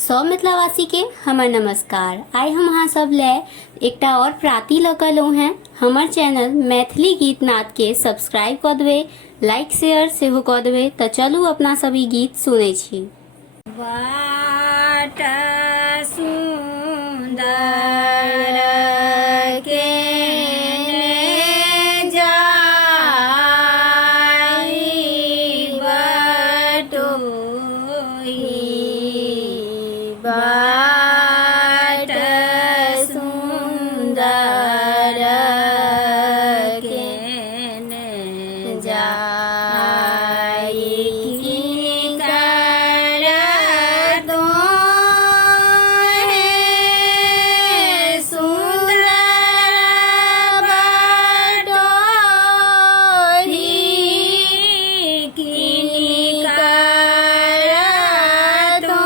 सौ मिथिलावासी के हमर नमस्कार। आइ हम अहाँ सब ले एकटा और प्राति ल क एलहुँ हैं। हमर चैनल मैथिली गीत नाद के सब्सक्राइब क देबै, लाइक शेयर सेहो क देबै। तऽ चलू अपना सब ई गीत सुनै छी। बाट सुंदर के बाट सुंदर केने जाई किनकर दो हे सुंदर बटोही किनकर दो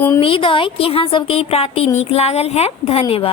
उम्मीद है कि अहाँ सबके ई प्राति नीक लागल है। धन्यवाद।